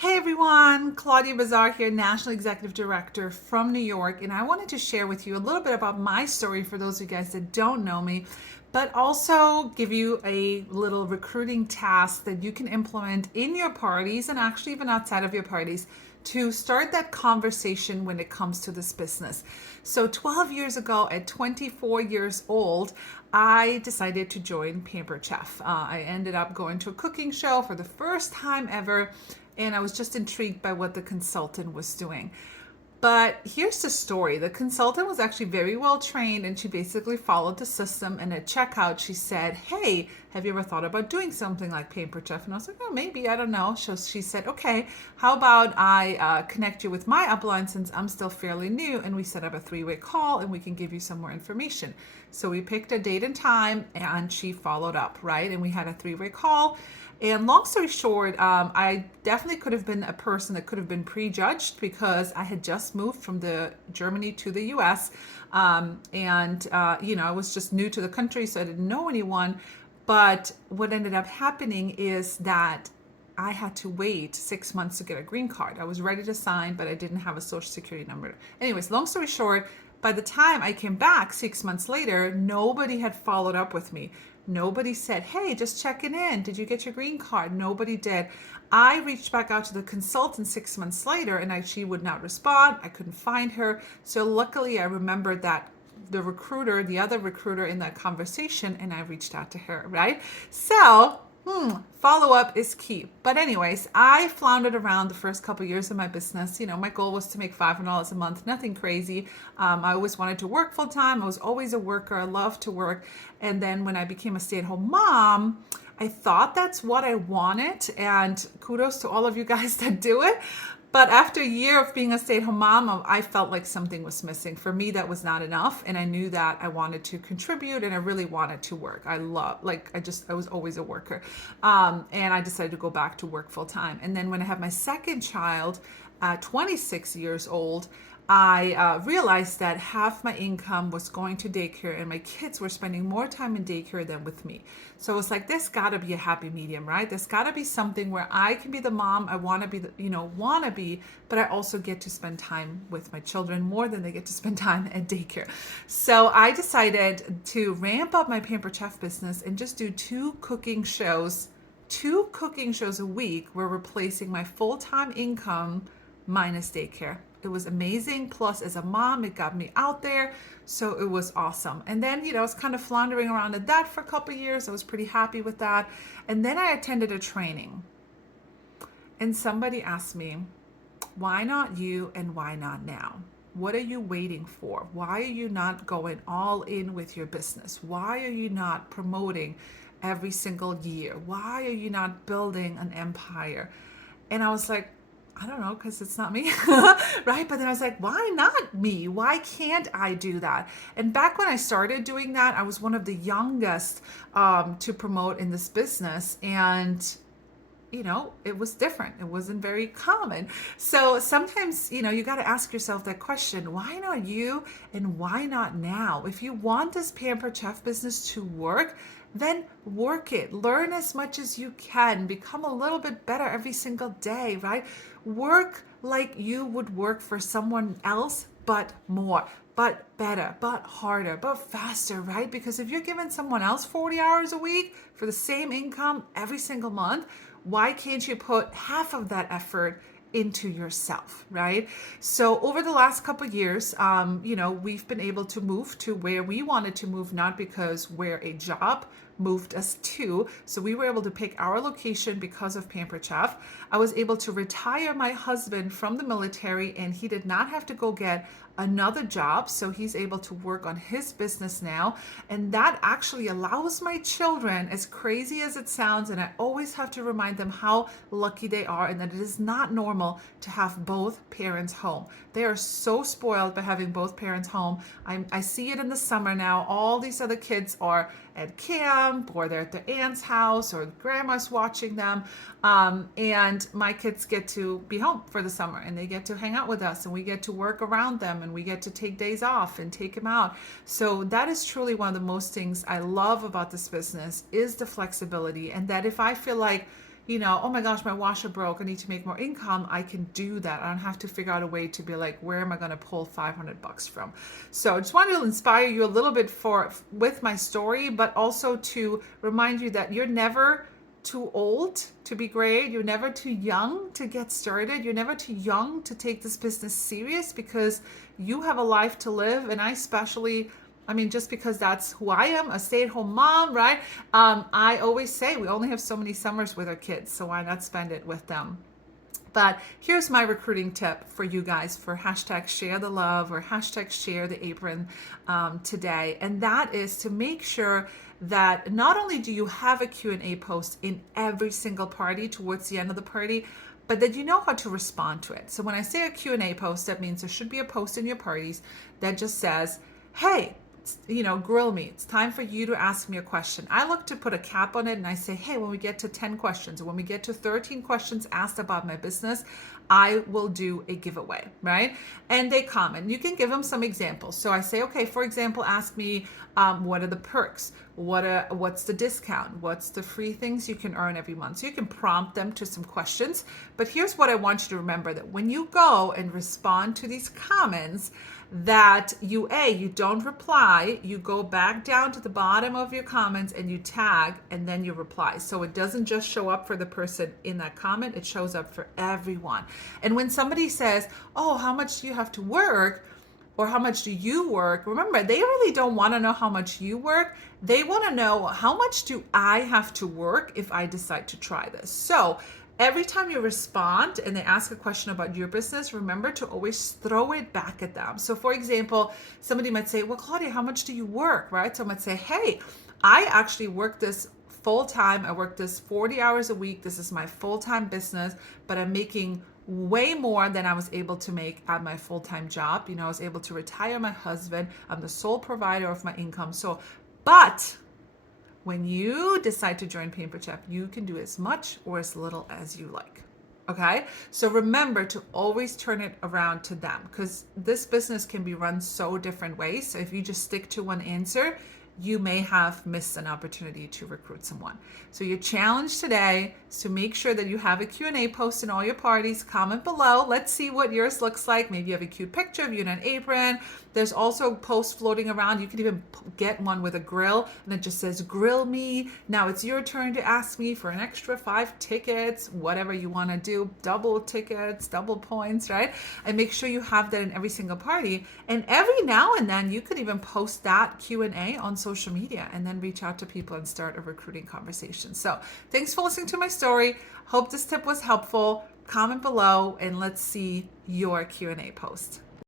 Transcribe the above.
Hey everyone, Claudia Bazar here, National Executive Director from New York, and I wanted to share with you a little bit about my story for those of you guys that don't know me, but also give you a little recruiting task that you can implement in your parties and actually even outside of your parties to start that conversation when it comes to this business. So 12 years ago, at 24 years old, I decided to join Pampered Chef. I ended up going to a cooking show for the first time ever, and I was just intrigued by what the consultant was doing. But here's the story. The consultant was actually very well trained, and she basically followed the system. And at checkout, she said, "Hey, have you ever thought about doing something like Pampered Chef?" And I was like, "Oh, maybe. I don't know." So she said, "Okay, how about I connect you with my upline since I'm still fairly new, and we set up a three-way call, and we can give you some more information." So we picked a date and time, and she followed up, right? And we had a three-way call. And long story short, I definitely could have been a person that could have been prejudged because I had just moved from the Germany to the U.S. I was just new to the country, so I didn't know anyone. But what ended up happening is that I had to wait 6 months to get a green card. I was ready to sign, but I didn't have a social security number. Anyways, long story short, by the time I came back 6 months later, nobody had followed up with me. Nobody said, "Hey, just checking in. Did you get your green card?" Nobody did. I reached back out to the consultant 6 months later, and she would not respond. I couldn't find her. So luckily, I remembered that the other recruiter in that conversation, and I reached out to her, right? So follow up is key. But anyways, I floundered around the first couple of years of my business. My goal was to make $500 a month, nothing crazy. I always wanted to work full time. I was always a worker. I loved to work. And then when I became a stay-at-home mom, I thought that's what I wanted. And kudos to all of you guys that do it. But after a year of being a stay-at-home mom, I felt like something was missing. For me, that was not enough. And I knew that I wanted to contribute and I really wanted to work. I was always a worker. And I decided to go back to work full time. And then when I had my second child, 26 years old, I realized that half my income was going to daycare and my kids were spending more time in daycare than with me. So it's like, there's got to be a happy medium, right? There's got to be something where I can be the mom I want to be, but I also get to spend time with my children more than they get to spend time at daycare. So I decided to ramp up my Pampered Chef business and just do two cooking shows a week were replacing my full-time income minus daycare. It was amazing. Plus, as a mom, it got me out there. So it was awesome. And then, I was kind of floundering around at that for a couple of years. I was pretty happy with that. And then I attended a training. And somebody asked me, "Why not you and why not now? What are you waiting for? Why are you not going all in with your business? Why are you not promoting every single year? Why are you not building an empire?" And I was like, I don't know, because it's not me, right? But then I was like, why not me? Why can't I do that? And back when I started doing that, I was one of the youngest to promote in this business. And it was different. It wasn't very common. So sometimes, you got to ask yourself that question, why not you and why not now? If you want this Pampered Chef business to work, then work it. Learn as much as you can. Become a little bit better every single day, right? Work like you would work for someone else, but more, but better, but harder, but faster, right? Because if you're giving someone else 40 hours a week for the same income every single month, why can't you put half of that effort into yourself, right? So over the last couple of years, we've been able to move to where we wanted to move, not because where a job moved us to. So we were able to pick our location because of Pampered Chef. I was able to retire my husband from the military, and he did not have to go get another job. So he's able to work on his business now. And that actually allows my children, as crazy as it sounds, and I always have to remind them how lucky they are and that it is not normal to have both parents home. They are so spoiled by having both parents home. I see it in the summer now. All these other kids are at camp or they're at their aunt's house or grandma's watching them. And my kids get to be home for the summer and they get to hang out with us and we get to work around them and we get to take days off and take them out. So that is truly one of the most things I love about this business is the flexibility, and that if I feel like oh my gosh, my washer broke, I need to make more income, I can do that. I don't have to figure out a way to be like, where am I going to pull $500 from? So I just wanted to inspire you a little bit with my story, but also to remind you that you're never too old to be great. You're never too young to get started. You're never too young to take this business serious, because you have a life to live. And just because that's who I am, a stay-at-home mom, right? I always say we only have so many summers with our kids, so why not spend it with them? But here's my recruiting tip for you guys for hashtag share the love or hashtag share the apron today. And that is to make sure that not only do you have a Q&A post in every single party towards the end of the party, but that you know how to respond to it. So when I say a Q&A post, that means there should be a post in your parties that just says, hey, grill me. It's time for you to ask me a question. I look to put a cap on it, and I say, hey, when we get to 10 questions or when we get to 13 questions asked about my business, I will do a giveaway, right? And they comment. You can give them some examples. So I say, okay, for example, ask me, what are the perks? What's the discount? What's the free things you can earn every month? So you can prompt them to some questions. But here's what I want you to remember, that when you go and respond to these comments, that you don't reply, you go back down to the bottom of your comments and you tag, and then you reply. So it doesn't just show up for the person in that comment, it shows up for everyone. And when somebody says, oh, how much do you have to work? Or how much do you work? Remember, they really don't want to know how much you work. They want to know, how much do I have to work if I decide to try this? So every time you respond and they ask a question about your business, remember to always throw it back at them. So for example, somebody might say, well, Claudia, how much do you work, right? So I might say, hey, I actually work this full-time. I work this 40 hours a week. This is my full-time business, but I'm making way more than I was able to make at my full-time job. I was able to retire my husband. I'm the sole provider of my income. But when you decide to join Paper Chef, you can do as much or as little as you like. Okay? So remember to always turn it around to them, because this business can be run so different ways. So if you just stick to one answer, you may have missed an opportunity to recruit someone. So your challenge today is to make sure that you have a Q&A post in all your parties. Comment below. Let's see what yours looks like. Maybe you have a cute picture of you in an apron. There's also posts floating around. You can even get one with a grill, and it just says, grill me. Now it's your turn to ask me for an extra 5 tickets, whatever you want to do, double tickets, double points, right? And make sure you have that in every single party. And every now and then you could even post that Q&A on social media and then reach out to people and start a recruiting conversation. So thanks for listening to my story. Hope this tip was helpful. Comment below and let's see your Q&A post.